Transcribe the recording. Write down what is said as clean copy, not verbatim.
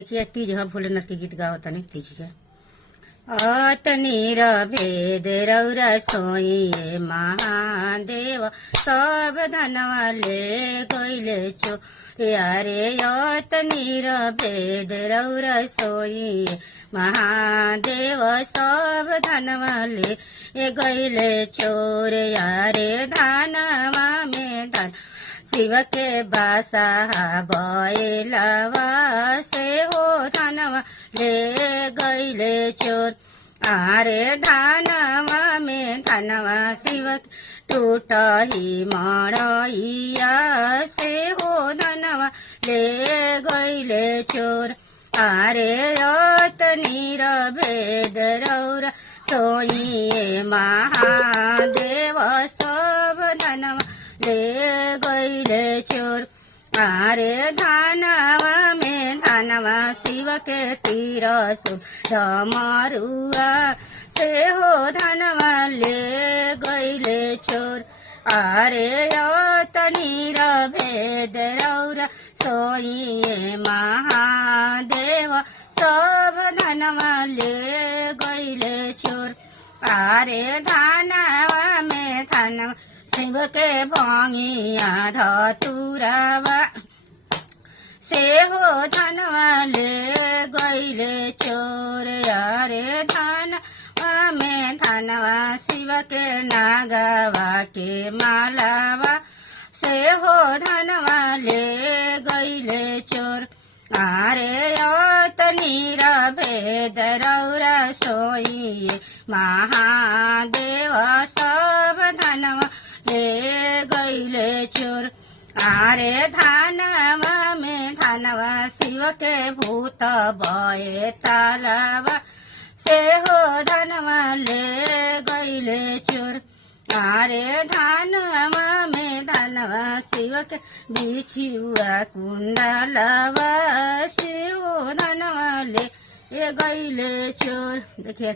देखिए तीज है भोलेनाथ के गीत गाओ तनी तीज के अतनीर भेद रौरा सोइए महादेव सब धनवा ले गइले छो यारे अतनीर भेद रौरा सोइए महादेव सब धनवा ले गइले चोर यारे धानवा में धन शिव के बासा बैलवा से हो धनवा ले गइले चोर आरे धानवा में धनवा शिव टूट ही मड़ैया से हो धनवा ले गइले चोर आरे रतनीर भेद रौरा सोइए महादेव सब धनवा ले गइले चोर आरे धानवा में धनवा शिव के तीर डमरुआ से हो धनवा ले गइले चोर आरे अतनीर भेद रौरा सोइए महादेव सब धनवा ले गइले चोर आरे धानवा में धनवा शिव के भंगिया धतुरावा से हो धनवा ले गइले चोर यारे धनवा में धनवा शिव के नागवा के मालावा से हो धनवा ले गइले चोर आरे अतनीर भेद रौरा सोइए महादेव सब धनवा ले गइले चोर आरे धानवा में धनवा शिव के भूत बये तालावा से हो धनवा ले गइले चोर आरे धानवा में धनवा शिव के बिछुआ कुंडलवा से हो धनवा ले गइले चोर देखिए।